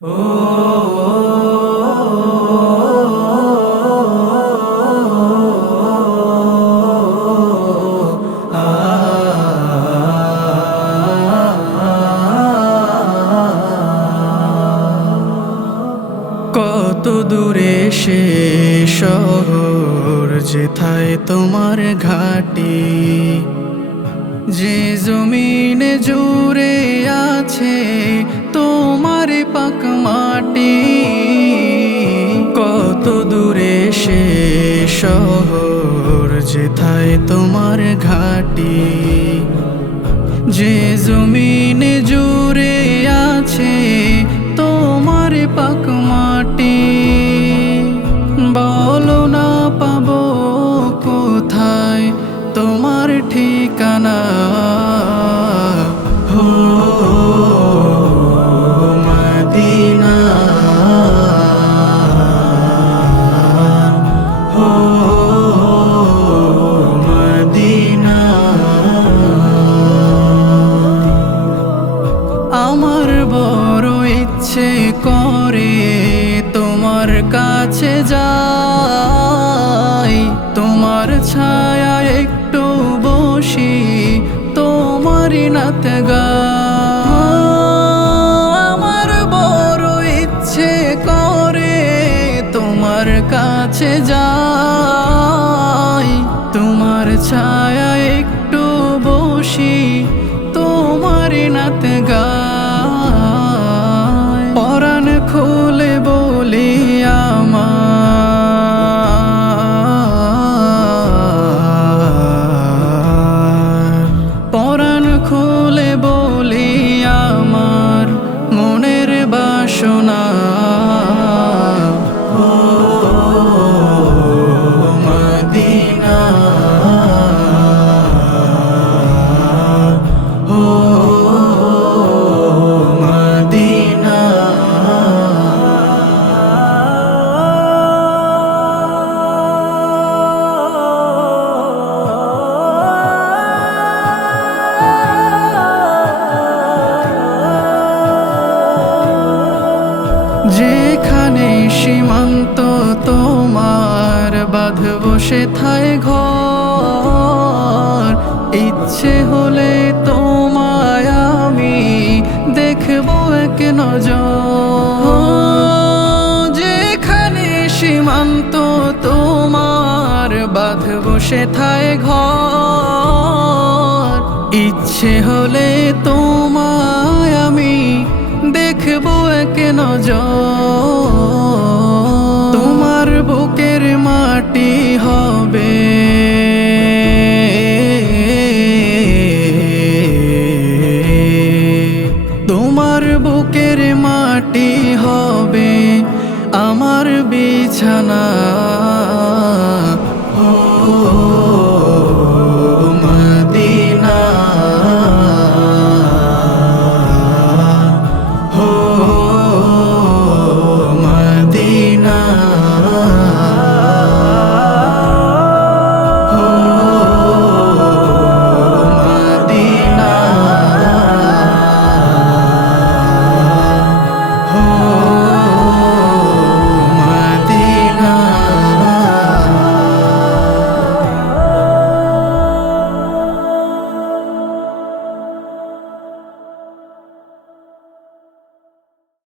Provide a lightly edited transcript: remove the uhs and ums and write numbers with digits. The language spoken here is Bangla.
কত দূরে সে শহর যেথায় তোমার ঘাটি, যে জমিনে জুড়ে আছে তোমার পাক মাটি। কত দূরে সে শহর যেথায় তোমার ঘাটি, যে জমিনে জুড়ে আছে তোমার পাক মাটি। বলো না পাবো কোথায় তোমার ঠিকানা, হো মদিনা, হো মদিনা। আমার বড় ইচ্ছে করে তোমার কাছে যাই, তোমার ছায়া একটু বসি তোমারই নাত গাই। আমার বড় ইচ্ছে করে তোমার কাছে যাই, তোমার ছায়া একটু বসি তোমারই নাত গাই। পরাণ খুলে বলি আমার, পরাণ খুলে বলি আমার মনের বাসনা, ও মদিনা, ও মদিনা। যেখানে সীমান্ত তোমার বাঁধবো সেথায় ঘর, ইচ্ছে হলে তোমায় আমি দেখবো এক নজর। যেখানে সীমান্ত তোমার বাঁধবো সেথায় ঘর, ইচ্ছে হলে তোমায় আমি দেখবো এক নজর। তোমার বুকের মাটি হবে তোমার বুকের মাটি হবে আমার বিছানা, ও